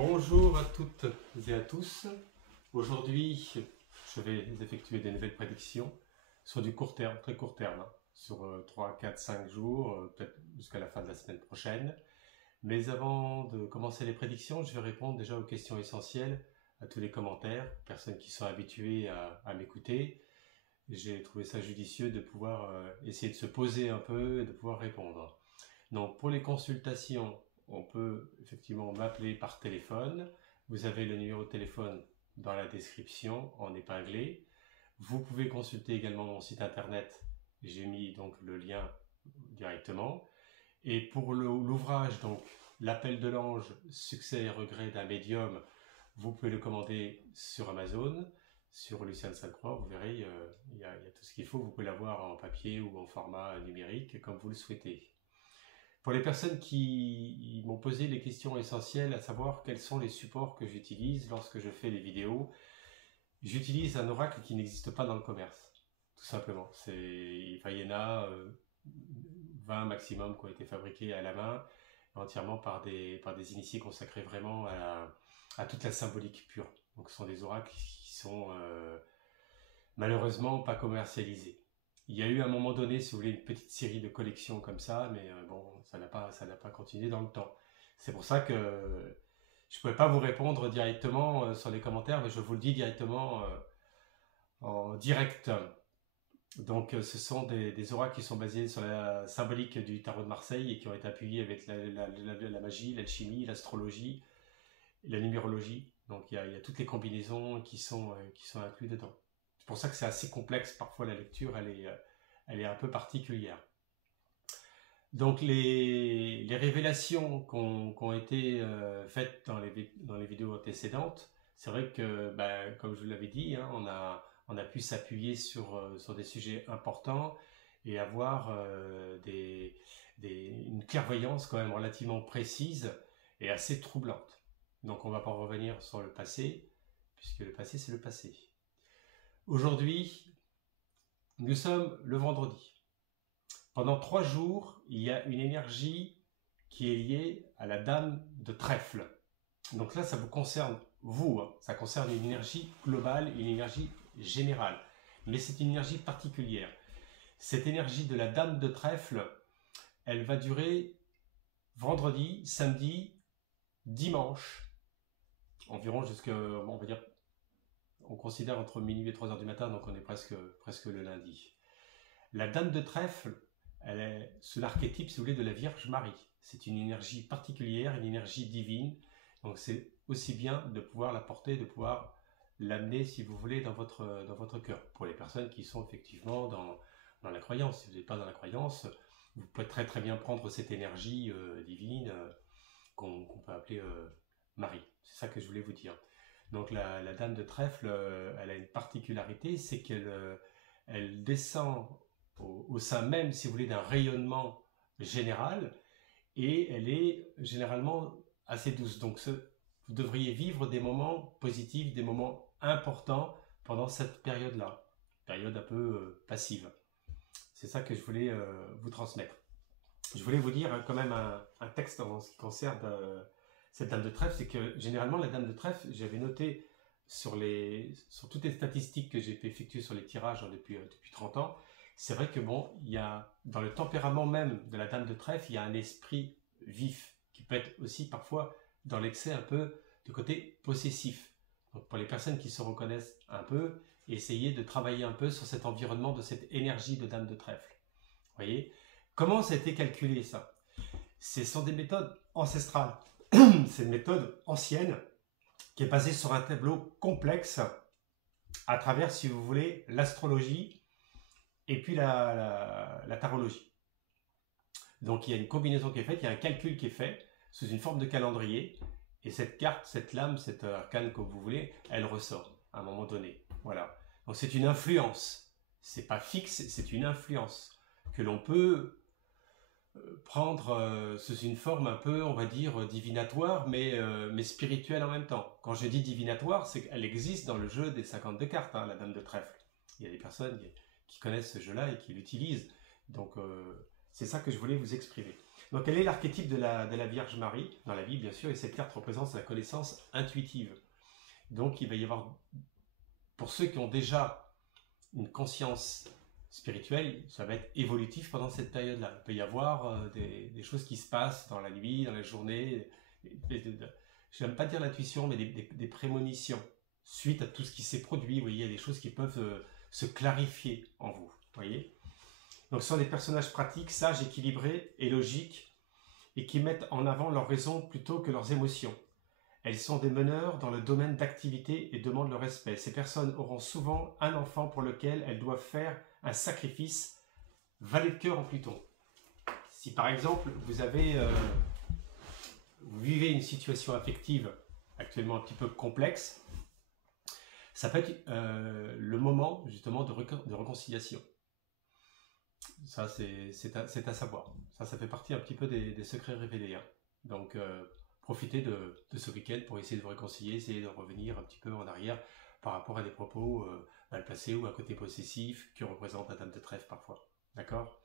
Bonjour à toutes et à tous. Aujourd'hui, je vais effectuer des nouvelles prédictions sur du court terme, très court terme, sur 3, 4, 5 jours, peut-être jusqu'à la fin de la semaine prochaine. Mais avant de commencer les prédictions, je vais répondre déjà aux questions essentielles, à tous les commentaires, personnes qui sont habituées à m'écouter. J'ai trouvé ça judicieux de pouvoir essayer de se poser un peu et de pouvoir répondre. Donc pour les consultations, on peut effectivement m'appeler par téléphone. Vous avez le numéro de téléphone dans la description en épinglé. Vous pouvez consulter également mon site internet. J'ai mis donc le lien directement. Et pour l'ouvrage, donc l'appel de l'ange, succès et regrets d'un médium, vous pouvez le commander sur Amazon, sur Lucien de Sainte-Croix. Vous verrez, il y a tout ce qu'il faut. Vous pouvez l'avoir en papier ou en format numérique, comme vous le souhaitez. Pour les personnes qui m'ont posé les questions essentielles, à savoir quels sont les supports que j'utilise lorsque je fais les vidéos, j'utilise un oracle qui n'existe pas dans le commerce, tout simplement. Il y en a 20 maximum qui ont été fabriqués à la main, entièrement par des initiés consacrés vraiment à toute la symbolique pure. Donc ce sont des oracles qui sont malheureusement pas commercialisés. Il y a eu à un moment donné, si vous voulez, une petite série de collections comme ça, mais bon, ça n'a pas continué dans le temps. C'est pour ça que je ne pouvais pas vous répondre directement sur les commentaires, mais je vous le dis directement en direct. Donc ce sont des oracles qui sont basés sur la symbolique du tarot de Marseille et qui ont été appuyés avec la magie, l'alchimie, l'astrologie, la numérologie. Donc il y a toutes les combinaisons qui sont incluses dedans. C'est pour ça que c'est assez complexe, parfois la lecture elle est un peu particulière. Donc les révélations qui ont été faites dans les vidéos antécédentes, c'est vrai que, comme je vous l'avais dit, hein, on a pu s'appuyer sur des sujets importants et avoir une clairvoyance quand même relativement précise et assez troublante. Donc on ne va pas revenir sur le passé, puisque le passé c'est le passé. Aujourd'hui, nous sommes le vendredi. Pendant 3 jours, il y a une énergie qui est liée à la dame de trèfle. Donc là, ça vous concerne vous, hein. Ça concerne une énergie globale, une énergie générale. Mais c'est une énergie particulière. Cette énergie de la dame de trèfle, elle va durer vendredi, samedi, dimanche, environ jusqu'à, on va dire, on considère entre minuit et 3 heures du matin, donc on est presque le lundi. La dame de trèfle, elle est sous l'archétype, si vous voulez, de la Vierge Marie. C'est une énergie particulière, une énergie divine. Donc c'est aussi bien de pouvoir la porter, de pouvoir l'amener, si vous voulez, dans votre cœur. Pour les personnes qui sont effectivement dans la croyance. Si vous n'êtes pas dans la croyance, vous pouvez très très bien prendre cette énergie divine qu'on peut appeler Marie. C'est ça que je voulais vous dire. Donc la dame de trèfle, elle a une particularité, c'est qu'elle descend au sein même, si vous voulez, d'un rayonnement général, et elle est généralement assez douce. Donc vous devriez vivre des moments positifs, des moments importants pendant cette période-là, période un peu passive. C'est ça que je voulais vous transmettre. Je voulais vous dire quand même un texte en ce qui concerne cette dame de trèfle, c'est que généralement la dame de trèfle, j'avais noté sur toutes les statistiques que j'ai pu effectuer sur les tirages depuis 30 ans, c'est vrai que bon, il y a dans le tempérament même de la dame de trèfle, il y a un esprit vif qui peut être aussi parfois dans l'excès un peu du côté possessif. Donc pour les personnes qui se reconnaissent un peu, essayez de travailler un peu sur cet environnement de cette énergie de dame de trèfle. Vous voyez ? Comment ça a été calculé ça ? Ce sont des méthodes ancestrales. C'est une méthode ancienne qui est basée sur un tableau complexe à travers, si vous voulez, l'astrologie et puis la tarologie. Donc il y a une combinaison qui est faite, il y a un calcul qui est fait sous une forme de calendrier, et cette carte, cette lame, cette arcane comme vous voulez, elle ressort à un moment donné. Voilà. Donc c'est une influence. C'est pas fixe, c'est une influence que l'on peut prendre sous une forme un peu, on va dire, divinatoire, mais spirituelle en même temps. Quand je dis divinatoire, c'est qu'elle existe dans le jeu des 52 cartes, hein, la dame de trèfle. Il y a des personnes qui connaissent ce jeu-là et qui l'utilisent. Donc, c'est ça que je voulais vous exprimer. Donc elle est l'archétype de la Vierge Marie dans la Bible, bien sûr, et cette carte représente la connaissance intuitive. Donc il va y avoir, pour ceux qui ont déjà une conscience spirituelle, ça va être évolutif pendant cette période-là. Il peut y avoir des choses qui se passent dans la nuit, dans la journée, je n'aime pas dire l'intuition, mais des prémonitions suite à tout ce qui s'est produit. Vous voyez, il y a des choses qui peuvent se clarifier en vous. Voyez. Donc ce sont des personnages pratiques, sages, équilibrés et logiques, et qui mettent en avant leurs raisons plutôt que leurs émotions. Elles sont des meneurs dans le domaine d'activité et demandent le respect. Ces personnes auront souvent un enfant pour lequel elles doivent faire un sacrifice. Valet de cœur en Pluton. Si par exemple vous vivez une situation affective actuellement un petit peu complexe, ça peut être le moment justement de réconciliation. Ça, c'est à savoir. Ça fait partie un petit peu des secrets révélés. Hein. Donc, profitez de ce week-end pour essayer de vous réconcilier, essayer de revenir un petit peu en arrière par rapport à des propos mal placés ou à côté possessif que représente la dame de trèfle parfois. D'accord ?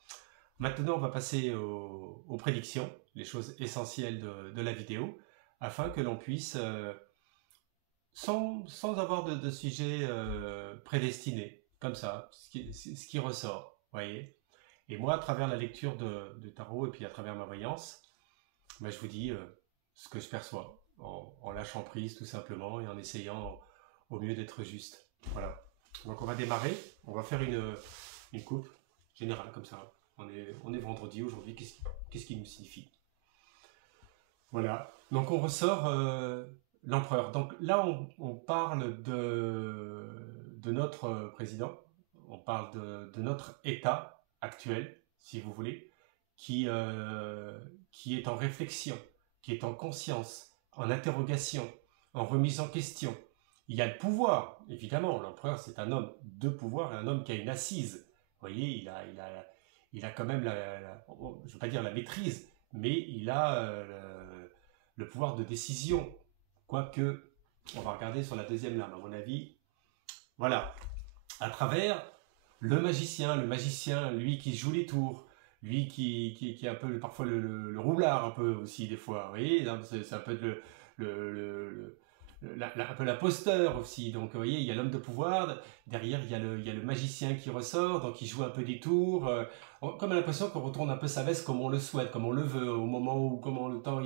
Maintenant, on va passer aux prédictions, les choses essentielles de la vidéo, afin que l'on puisse, sans avoir de sujet prédestiné, comme ça, ce qui ressort, voyez. Et moi, à travers la lecture de tarot et puis à travers ma voyance, ben, je vous dis ce que je perçois, en lâchant prise tout simplement et en essayant au mieux d'être juste. Voilà. Donc on va démarrer, on va faire une coupe générale comme ça. On est vendredi aujourd'hui, qu'est-ce qui nous signifie? Voilà. Donc on ressort l'empereur. Donc là on parle de notre président, on parle de notre état actuel, si vous voulez, qui est en réflexion, qui est en conscience, en interrogation, en remise en question. Il y a le pouvoir, évidemment, l'empereur c'est un homme de pouvoir et un homme qui a une assise. Vous voyez, il a quand même, je ne veux pas dire la maîtrise, mais il a le pouvoir de décision. Quoique, on va regarder sur la deuxième lame, à mon avis. Voilà, à travers le magicien, lui qui joue les tours, lui qui est un peu parfois le roulard un peu aussi des fois, vous voyez, c'est un peu un peu l'imposteur aussi. Donc vous voyez, il y a l'homme de pouvoir, derrière il y a le magicien qui ressort, donc il joue un peu des tours, comme l'impression qu'on retourne un peu sa veste comme on le souhaite, comme on le veut, au moment où comment le temps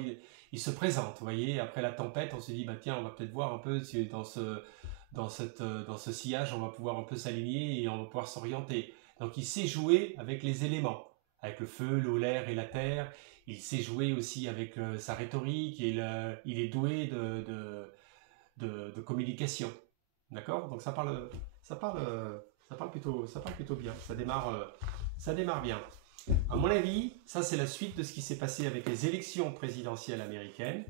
il se présente, vous voyez. Après la tempête, on se dit, bah tiens, on va peut-être voir un peu si dans ce sillage, on va pouvoir un peu s'aligner et on va pouvoir s'orienter. Donc il sait jouer avec les éléments, avec le feu, l'eau, l'air et la terre. Il sait jouer aussi avec sa rhétorique, et il est doué de communication. D'accord? Donc ça parle plutôt bien. Ça démarre bien. À mon avis, ça c'est la suite de ce qui s'est passé avec les élections présidentielles américaines,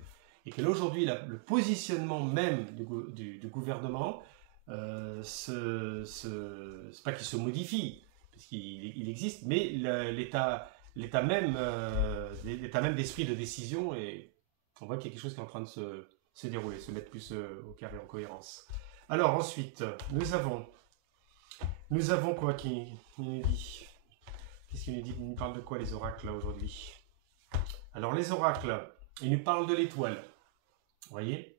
et que là aujourd'hui, le positionnement même du gouvernement, c'est pas qu'il se modifie, puisqu'il existe, mais l'état même d'esprit de décision, et on voit qu'il y a quelque chose qui est en train de se dérouler, se mettre plus au carré, en cohérence. Alors ensuite, nous avons quoi qui nous dit? Qu'est-ce qu'il nous dit? Il nous parle de quoi les oracles là aujourd'hui? Alors les oracles, ils nous parlent de l'étoile. Vous voyez?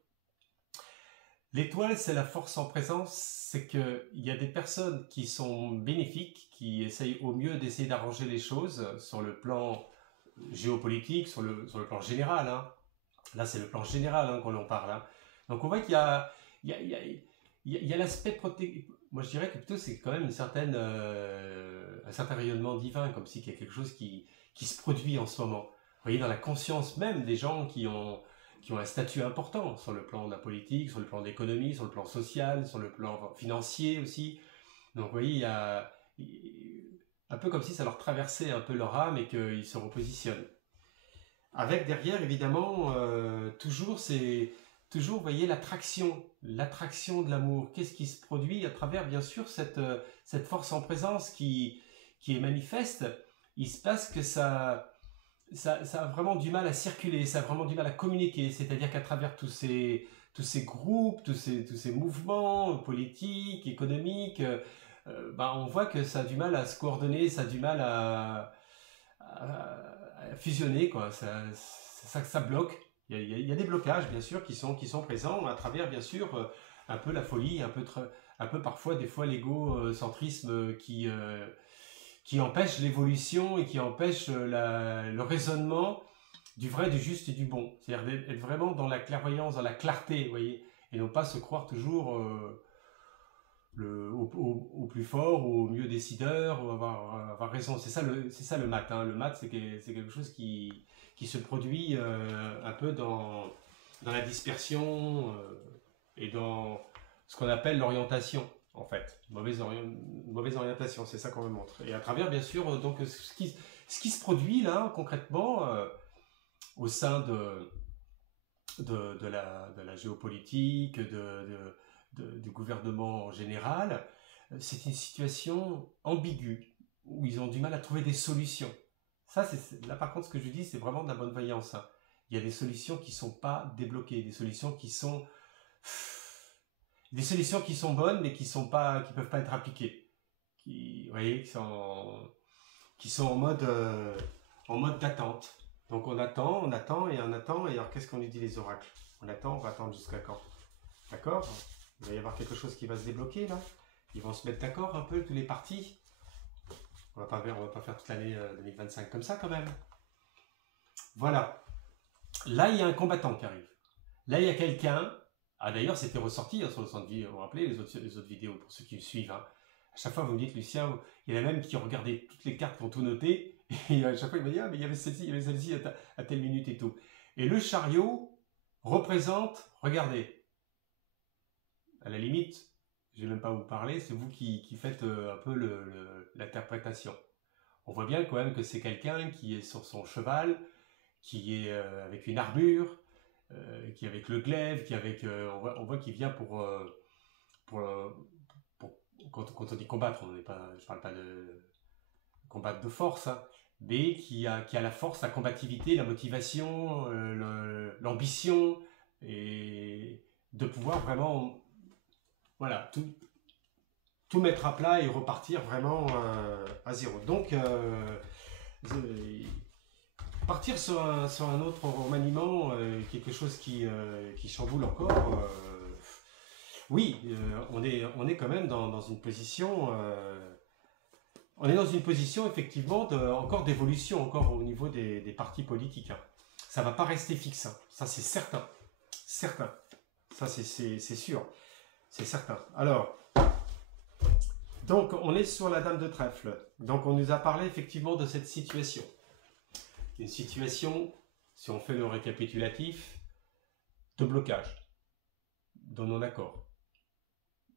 L'étoile, c'est la force en présence, c'est qu'il y a des personnes qui sont bénéfiques, qui essayent au mieux d'essayer d'arranger les choses sur le plan géopolitique, sur le plan général. Hein. Là, c'est le plan général hein, qu'on en parle. Hein. Donc on voit qu'il y a l'aspect protéger. Moi, je dirais que plutôt c'est quand même un certain rayonnement divin, comme si il y a quelque chose qui se produit en ce moment. Vous voyez, dans la conscience même des gens qui ont un statut important sur le plan de la politique, sur le plan de l'économie, sur le plan social, sur le plan financier aussi. Donc vous voyez, il y a un peu comme si ça leur traversait un peu leur âme et qu'ils se repositionnent. Avec derrière, évidemment, toujours, vous voyez, l'attraction de l'amour. Qu'est-ce qui se produit à travers, bien sûr, cette force en présence qui est manifeste. Il se passe que ça a vraiment du mal à circuler, ça a vraiment du mal à communiquer. C'est-à-dire qu'à travers tous ces groupes, tous ces mouvements politiques, économiques, on voit que ça a du mal à se coordonner, ça a du mal à fusionner, quoi. Ça bloque. Il y a des blocages, bien sûr, qui sont présents à travers, bien sûr, un peu la folie, un peu parfois, des fois, l'égocentrisme qui empêche l'évolution et qui empêche le raisonnement du vrai, du juste et du bon. C'est-à-dire d'être vraiment dans la clairvoyance, dans la clarté, vous voyez, et non pas se croire toujours au plus fort, ou au mieux décideur, ou avoir raison. C'est ça le mat. Hein. Le mat, c'est quelque chose qui se produit un peu dans la dispersion et dans ce qu'on appelle l'orientation, en fait. Mauvaise orientation, c'est ça qu'on me montre. Et à travers, bien sûr, donc, ce qui se produit là, concrètement, au sein de la géopolitique, du gouvernement en général, c'est une situation ambiguë, où ils ont du mal à trouver des solutions. Là par contre, ce que je dis, c'est vraiment de la bonne voyance. Hein. Il y a des solutions qui ne sont pas débloquées, des solutions qui sont bonnes, mais qui ne peuvent pas être appliquées. Vous voyez, qui sont en mode d'attente. Donc on attend, et alors qu'est-ce qu'on nous dit les oracles? On va attendre jusqu'à quand? D'accord? Il va y avoir quelque chose qui va se débloquer là. Ils vont se mettre d'accord un peu tous les partis. On va pas faire toute l'année 2025 comme ça quand même. Voilà. Là, il y a un combattant qui arrive. Là, il y a quelqu'un. Ah d'ailleurs, c'était ressorti hein, sur le centre vidéo. Vous vous rappelez les autres vidéos pour ceux qui me suivent. Hein. À chaque fois, vous me dites, Lucien, il y en a même qui ont regardé toutes les cartes, qui ont tout noté. Et à chaque fois, il me dit, ah mais il y avait celle-ci à telle minute et tout. Et le chariot représente, regardez, à la limite, je ne vais même pas vous parler, c'est vous qui faites un peu l'interprétation. On voit bien quand même que c'est quelqu'un qui est sur son cheval, qui est avec une armure, qui est avec le glaive, on voit qu'il vient pour quand on dit combattre, je ne parle pas de combattre de force, hein, mais qui a la force, la combativité, la motivation, l'ambition, et de pouvoir vraiment voilà, tout mettre à plat et repartir vraiment à zéro. Donc, partir sur un autre remaniement, quelque chose qui chamboule encore, oui, on est quand même dans une position... on est dans une position effectivement encore d'évolution, encore au niveau des partis politiques. Hein. Ça ne va pas rester fixe, hein. Ça c'est certain. Certain. Ça c'est sûr. C'est certain. Alors, donc on est sur la dame de trèfle. Donc on nous a parlé effectivement de cette situation. Une situation, si on fait le récapitulatif, de blocage, de non-accord.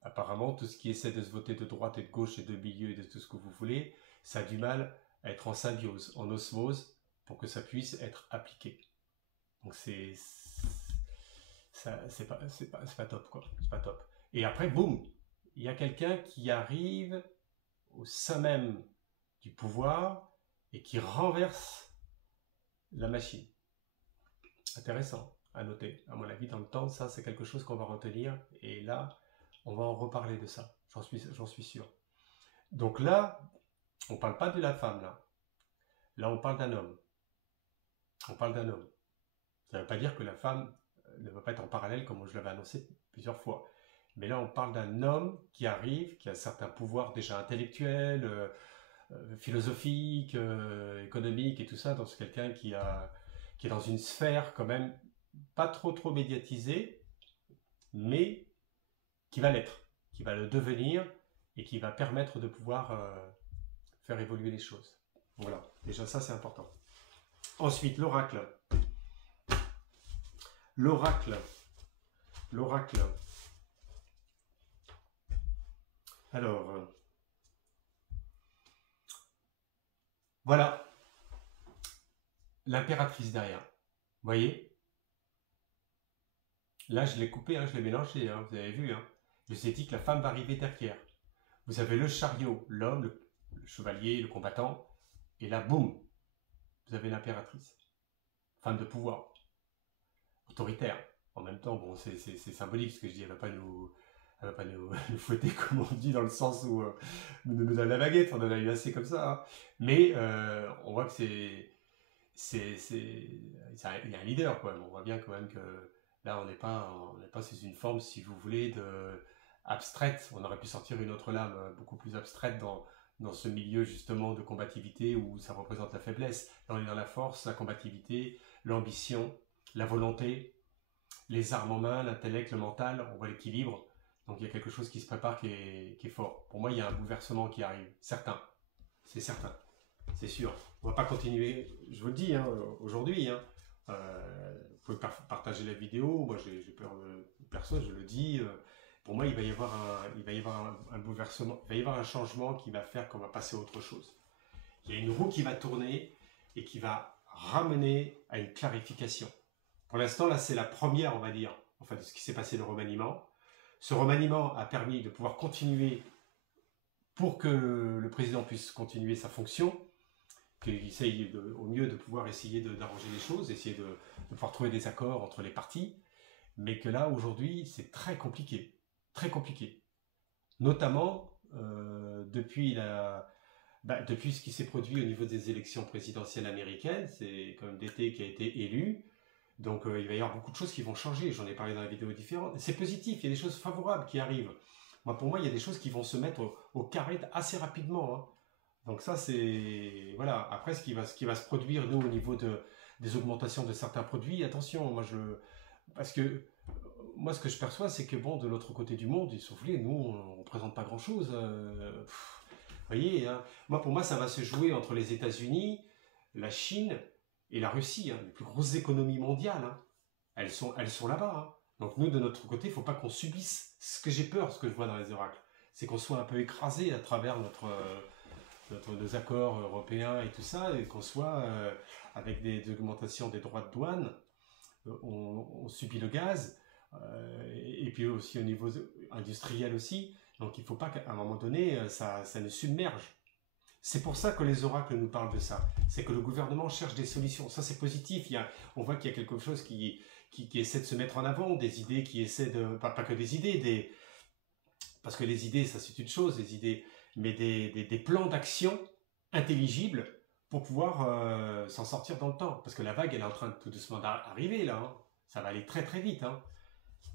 Apparemment, tout ce qui essaie de se voter de droite et de gauche et de milieu et de tout ce que vous voulez, ça a du mal à être en symbiose, en osmose, pour que ça puisse être appliqué. Donc c'est pas top, quoi. C'est pas top. Et après, boum, il y a quelqu'un qui arrive au sein même du pouvoir et qui renverse la machine. Intéressant à noter. À mon avis, dans le temps, ça, c'est quelque chose qu'on va retenir. Et là, on va en reparler de ça. J'en suis sûr. Donc là, on ne parle pas de la femme, là. Là, on parle d'un homme. On parle d'un homme. Ça ne veut pas dire que la femme ne va pas être en parallèle, comme je l'avais annoncé plusieurs fois. Mais là, on parle d'un homme qui arrive, qui a certains pouvoirs déjà intellectuels, philosophiques, économiques et tout ça. Donc c'est quelqu'un qui est dans une sphère quand même pas trop médiatisée, mais qui va l'être, qui va le devenir et qui va permettre de pouvoir faire évoluer les choses. Voilà, déjà ça c'est important. Ensuite, l'oracle. L'oracle. Alors, voilà, l'impératrice derrière. Vous voyez? Là, je l'ai coupé, hein, je l'ai mélangé, hein, vous avez vu. Hein. Je vous ai dit que la femme va arriver derrière. Vous avez le chariot, l'homme, le chevalier, le combattant, et là, boum, vous avez l'impératrice. Femme de pouvoir, autoritaire. En même temps, bon, c'est symbolique ce que je dis, elle va pas nous fouetter comme on dit, dans le sens où nous donne la baguette, on en a eu assez comme ça. Hein. Mais on voit que il y a un leader, quoi. On voit bien quand même que là, on n'est pas sous une forme, si vous voulez, abstraite. On aurait pu sortir une autre lame beaucoup plus abstraite dans ce milieu justement de combativité où ça représente la faiblesse. Là, on est dans la force, la combativité, l'ambition, la volonté, les armes en main, l'intellect, le mental, on voit l'équilibre. Donc il y a quelque chose qui se prépare qui est fort. Pour moi, il y a un bouleversement qui arrive. Certain. C'est certain. C'est sûr. On va pas continuer, je vous le dis, hein, aujourd'hui. Hein. Vous pouvez partager la vidéo. Moi, j'ai peur de personne, je le dis. Pour moi, il va y avoir un bouleversement, il va y avoir un changement qui va faire qu'on va passer à autre chose. Il y a une roue qui va tourner et qui va ramener à une clarification. Pour l'instant, là, c'est la première, on va dire, enfin, de ce qui s'est passé, le remaniement. Ce remaniement a permis de pouvoir continuer, pour que le président puisse continuer sa fonction, qu'il essaye au mieux de pouvoir essayer d'arranger les choses, essayer de pouvoir trouver des accords entre les partis, mais que là, aujourd'hui, c'est très compliqué. Très compliqué. Notamment depuis ce qui s'est produit au niveau des élections présidentielles américaines. C'est quand même d'été qui a été élu. Donc il va y avoir beaucoup de choses qui vont changer. J'en ai parlé dans les vidéos différentes. C'est positif, il y a des choses favorables qui arrivent. Pour moi, il y a des choses qui vont se mettre au carré assez rapidement. Hein. Donc ça, c'est... Voilà. Après, ce qui va se produire, nous, au niveau des augmentations de certains produits, attention, parce que moi, ce que je perçois, c'est que bon, de l'autre côté du monde, soufflé, nous, on ne présente pas grand-chose. Vous voyez, hein. Pour moi, ça va se jouer entre les États-Unis, la Chine et la Russie, hein, les plus grosses économies mondiales. Hein. Elles sont là-bas. Hein. Donc nous, de notre côté, il ne faut pas qu'on subisse ce que j'ai peur, ce que je vois dans les oracles. C'est qu'on soit un peu écrasé à travers nos accords européens et tout ça, et qu'on soit avec des augmentations des droits de douane, on subit le gaz, et puis aussi au niveau industriel aussi. Donc il ne faut pas qu'à un moment donné, ça nous submerge. C'est pour ça que les oracles nous parlent de ça. C'est que le gouvernement cherche des solutions. Ça, c'est positif. On voit qu'il y a quelque chose qui essaie de se mettre en avant, des idées qui essaient de... Pas que des idées, parce que les idées, ça c'est une chose, les idées, mais des plans d'action intelligibles pour pouvoir s'en sortir dans le temps. Parce que la vague, elle est en train de tout doucement d'arriver, là. Hein. Ça va aller très très vite. Hein.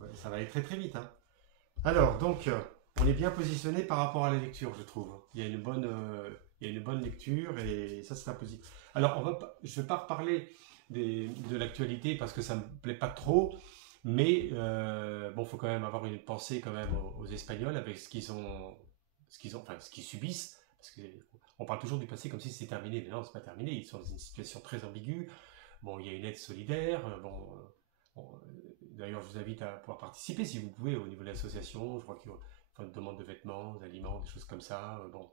Ouais, ça va aller très très vite. Hein. Alors, donc, on est bien positionné par rapport à la lecture, je trouve. Il y a une bonne lecture et ça, c'est un positif. Alors, je ne vais pas reparler de l'actualité parce que ça ne me plaît pas trop, mais bon, il faut quand même avoir une pensée quand même aux Espagnols avec ce qu'ils subissent. Parce qu'on parle toujours du passé comme si c'était terminé, mais non, c'est pas terminé. Ils sont dans une situation très ambiguë. Bon, il y a une aide solidaire. D'ailleurs, je vous invite à pouvoir participer si vous pouvez au niveau de l'association. Je crois qu'il faut une demande de vêtements, d'aliments, des choses comme ça. Bon.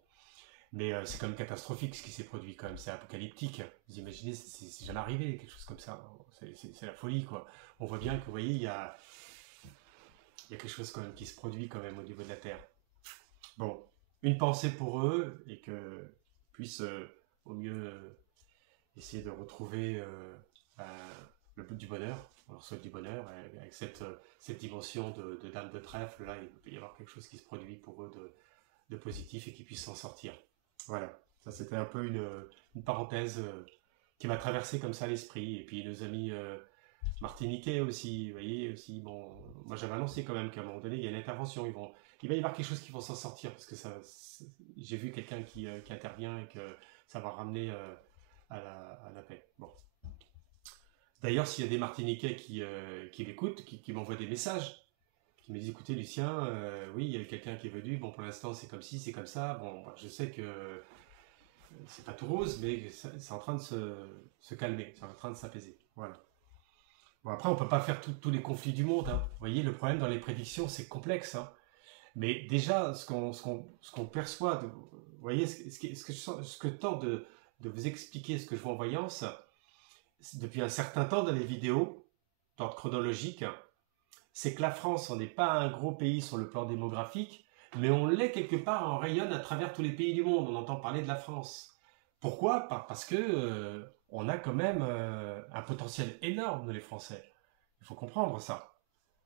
Mais c'est quand même catastrophique ce qui s'est produit quand même. C'est apocalyptique. Vous imaginez, c'est jamais arrivé quelque chose comme ça. C'est la folie, quoi. On voit bien que, vous voyez, il y a quelque chose quand même qui se produit quand même au niveau de la Terre. Bon, une pensée pour eux et que puissent au mieux essayer de retrouver le but du bonheur. On leur souhaite du bonheur avec cette dimension de dame de trèfle. Là, il peut y avoir quelque chose qui se produit pour eux de positif et qu'ils puissent s'en sortir. Voilà, ça c'était un peu une parenthèse qui m'a traversé comme ça l'esprit. Et puis nos amis martiniquais aussi, vous voyez, aussi, bon, moi j'avais annoncé quand même qu'à un moment donné, il y a une intervention, il va y avoir quelque chose qui va s'en sortir, parce que j'ai vu quelqu'un qui intervient et que ça va ramener à la paix. Bon. D'ailleurs, s'il y a des Martiniquais qui m'écoutent, qui m'envoient des messages, qui me disent, écoutez Lucien, oui, il y a quelqu'un qui est venu, bon pour l'instant c'est comme ci, c'est comme ça, bon, je sais que c'est pas tout rose, mais c'est en train de se calmer, c'est en train de s'apaiser, voilà. Bon, après, on peut pas faire tous les conflits du monde, hein. Vous voyez, le problème dans les prédictions, c'est complexe, hein. Mais déjà, ce qu'on perçoit, vous voyez, ce que tente de vous expliquer, ce que je vois en voyance, depuis un certain temps dans les vidéos, d'ordre chronologique, c'est que la France, on n'est pas un gros pays sur le plan démographique, mais on l'est quelque part, on rayonne à travers tous les pays du monde, on entend parler de la France. Pourquoi? Parce que on a quand même un potentiel énorme, les Français. Il faut comprendre ça.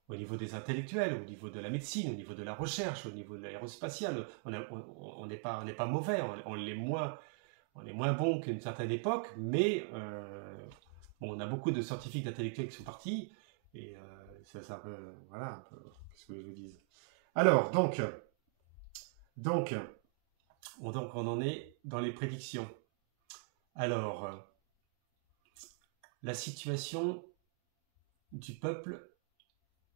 Au niveau des intellectuels, au niveau de la médecine, au niveau de la recherche, au niveau de l'aérospatiale, on n'est pas mauvais, on est moins bon qu'à une certaine époque, mais Bon, on a beaucoup de scientifiques, d'intellectuels qui sont partis, et c'est un peu, voilà, un peu ce que je vous dise. Alors, donc, on en est dans les prédictions. Alors, la situation du peuple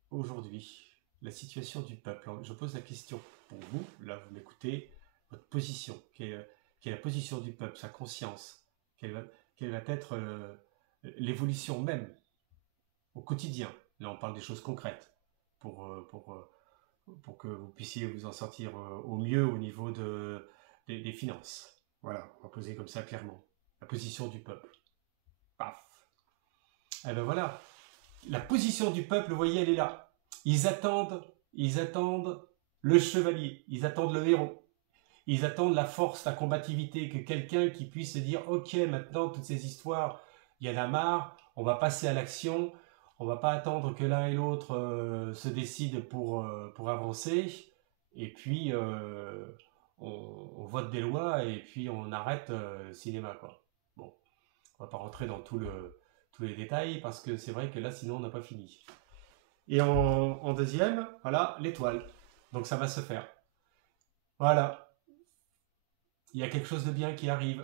aujourd'hui. La situation du peuple. Alors, je pose la question pour vous, là vous m'écoutez, votre position. Quelle est la position du peuple, sa conscience? Quelle va être l'évolution même au quotidien? Là on parle des choses concrètes pour que vous puissiez vous en sortir au mieux au niveau des finances. Voilà, on va poser comme ça clairement. La position du peuple. Paf. Et ben voilà, la position du peuple, vous voyez, elle est là. Ils attendent le chevalier, ils attendent le héros, ils attendent la force, la combativité, que quelqu'un qui puisse se dire, ok, maintenant toutes ces histoires, il y en a marre, on va passer à l'action, on va pas attendre que l'un et l'autre se décident pour avancer, et puis on vote des lois et puis on arrête le cinéma, quoi. Bon, on va pas rentrer dans tous les détails parce que c'est vrai que là sinon on n'a pas fini. Et en deuxième, voilà, l'étoile. Donc ça va se faire. Voilà. Il y a quelque chose de bien qui arrive.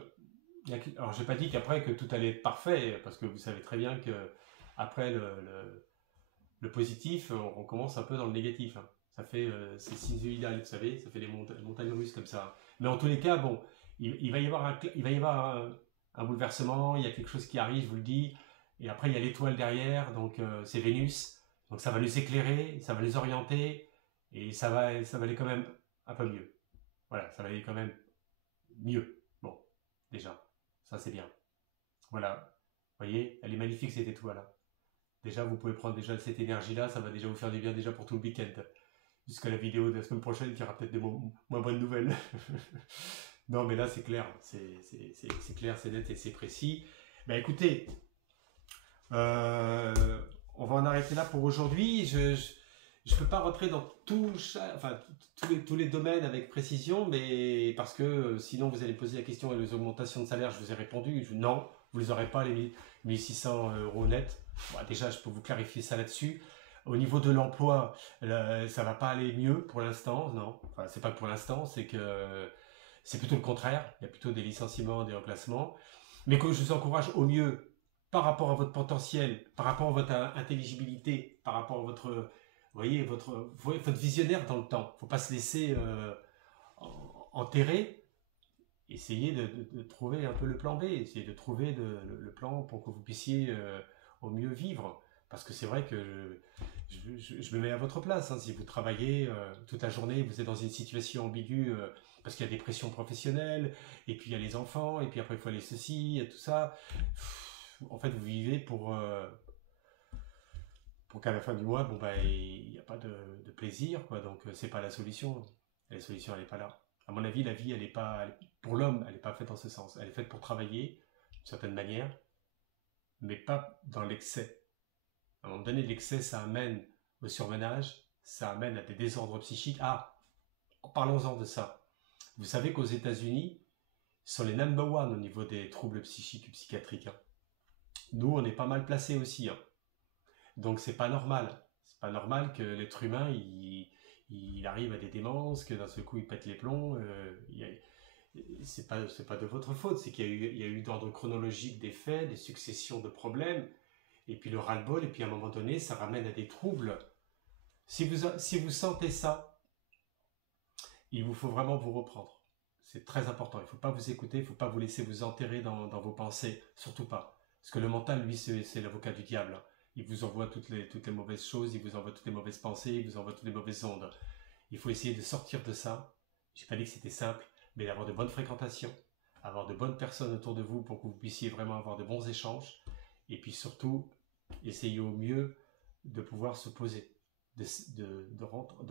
Alors j'ai pas dit qu'après que tout allait être parfait, parce que vous savez très bien que après le positif, on commence un peu dans le négatif. Hein. Ça fait c'est sinusoïdal, vous savez, ça fait des montagnes russes comme ça. Mais en tous les cas, bon, il va y avoir un bouleversement, il y a quelque chose qui arrive, je vous le dis. Et après il y a l'étoile derrière, donc c'est Vénus. Donc ça va les éclairer, ça va les orienter, et ça va aller quand même un peu mieux. Voilà, ça va aller quand même mieux. Bon, déjà, ça c'est bien. Voilà, vous voyez, elle est magnifique cette étoile-là. Déjà, vous pouvez prendre déjà cette énergie-là, ça va déjà vous faire du bien déjà pour tout le week-end. Jusqu'à la vidéo de la semaine prochaine qui aura peut-être des moins bonnes nouvelles. Non, mais là c'est clair, c'est clair, c'est net et c'est précis. Ben écoutez, on va en arrêter là pour aujourd'hui. Je ne peux pas rentrer dans tous les domaines avec précision, mais parce que sinon vous allez poser la question et les augmentations de salaire, je vous ai répondu, non, vous ne les aurez pas les 1600 € net. Bon, déjà, je peux vous clarifier ça là-dessus. Au niveau de l'emploi, ça va pas aller mieux pour l'instant, non. Enfin, c'est pas que pour l'instant, c'est que c'est plutôt le contraire. Il y a plutôt des licenciements, des remplacements. Mais que je vous encourage au mieux par rapport à votre potentiel, par rapport à votre intelligibilité, par rapport à votre, voyez, votre visionnaire dans le temps. Il ne faut pas se laisser enterrer. Essayez de trouver un peu le plan B, essayez de trouver le plan pour que vous puissiez au mieux vivre. Parce que c'est vrai que je me mets à votre place. Hein. Si vous travaillez toute la journée, vous êtes dans une situation ambiguë parce qu'il y a des pressions professionnelles, et puis il y a les enfants, et puis après il faut aller ceci, et tout ça. En fait, vous vivez pour qu'à la fin du mois, bon, bah, il n'y a pas de plaisir, quoi. Donc, c'est pas la solution. La solution, elle n'est pas là. À mon avis, la vie, elle est pas, pour l'homme, elle n'est pas faite dans ce sens. Elle est faite pour travailler, d'une certaine manière, mais pas dans l'excès. À un moment donné, l'excès, ça amène au surmenage, ça amène à des désordres psychiques. Ah, parlons-en de ça. Vous savez qu'aux États-Unis, ils sont les number one au niveau des troubles psychiques et psychiatriques. Hein. Nous, on est pas mal placés aussi. Hein. Donc, c'est pas normal. C'est pas normal que l'être humain, il arrive à des démences, que d'un seul coup, il pète les plombs. C'est pas de votre faute. C'est qu'il y a eu d'ordre chronologique des faits, des successions de problèmes, et puis le ras-le-bol, et puis à un moment donné, ça ramène à des troubles. Si vous sentez ça, il vous faut vraiment vous reprendre. C'est très important. Il ne faut pas vous écouter, il ne faut pas vous laisser vous enterrer dans vos pensées, surtout pas. Parce que le mental, lui, c'est l'avocat du diable. Il vous envoie toutes les mauvaises choses, il vous envoie toutes les mauvaises pensées, il vous envoie toutes les mauvaises ondes. Il faut essayer de sortir de ça. Je n'ai pas dit que c'était simple, mais d'avoir de bonnes fréquentations, avoir de bonnes personnes autour de vous pour que vous puissiez vraiment avoir de bons échanges, et puis surtout, essayer au mieux de pouvoir se poser, de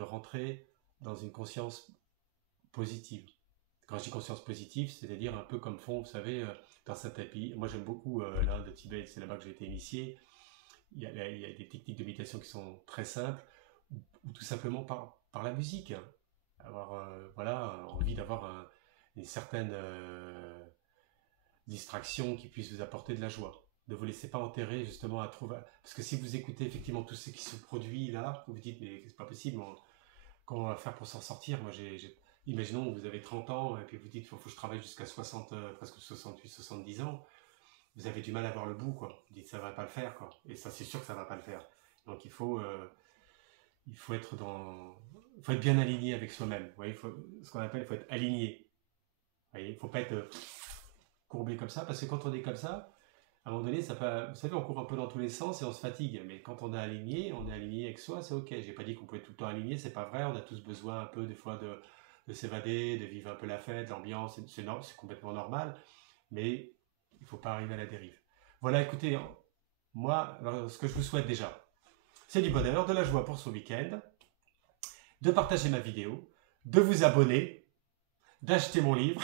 rentrer dans une conscience positive. Quand je dis conscience positive, c'est-à-dire un peu comme font, vous savez, dans certains pays. Moi, j'aime beaucoup l'Inde, le Tibet, c'est là-bas que j'ai été initié. Il y a des techniques de méditation qui sont très simples, ou tout simplement par la musique. Hein. Avoir envie d'avoir une certaine distraction qui puisse vous apporter de la joie. Ne vous laissez pas enterrer justement à trouver. Parce que si vous écoutez effectivement tout ce qui se produit là, vous vous dites mais c'est pas possible, comment on va faire pour s'en sortir? Moi, imaginons que vous avez 30 ans et puis vous dites il faut que je travaille jusqu'à 60, presque 68, 70 ans. Vous avez du mal à voir le bout, quoi. Vous dites ça va pas le faire, quoi. Et ça, c'est sûr que ça va pas le faire. Donc il faut être bien aligné avec soi-même. Vous voyez, ce qu'on appelle, il faut être aligné. Vous voyez, il faut pas être courbé comme ça, parce que quand on est comme ça, à un moment donné, vous savez, on court un peu dans tous les sens et on se fatigue. Mais quand on est aligné avec soi, c'est ok. J'ai pas dit qu'on pouvait tout le temps aligner, c'est pas vrai. On a tous besoin un peu des fois de s'évader, de vivre un peu la fête, l'ambiance, c'est complètement normal. Mais il ne faut pas arriver à la dérive. Voilà, écoutez, moi, alors, ce que je vous souhaite déjà, c'est du bonheur, de la joie pour ce week-end, de partager ma vidéo, de vous abonner, d'acheter mon livre,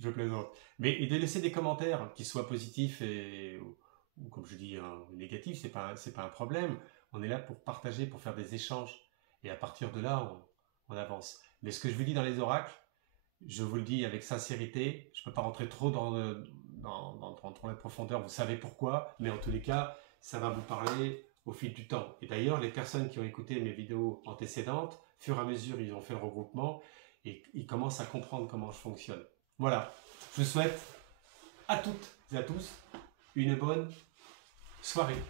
je plaisante, mais et de laisser des commentaires qui soient positifs ou comme je dis, négatifs, c'est pas un problème. On est là pour partager, pour faire des échanges. Et à partir de là, on avance. Mais ce que je vous dis dans les oracles, je vous le dis avec sincérité, je ne peux pas rentrer trop dans la profondeur, vous savez pourquoi, mais en tous les cas, ça va vous parler au fil du temps. Et d'ailleurs, les personnes qui ont écouté mes vidéos antécédentes, au fur et à mesure, ils ont fait le regroupement et ils commencent à comprendre comment je fonctionne. Voilà, je vous souhaite à toutes et à tous une bonne soirée.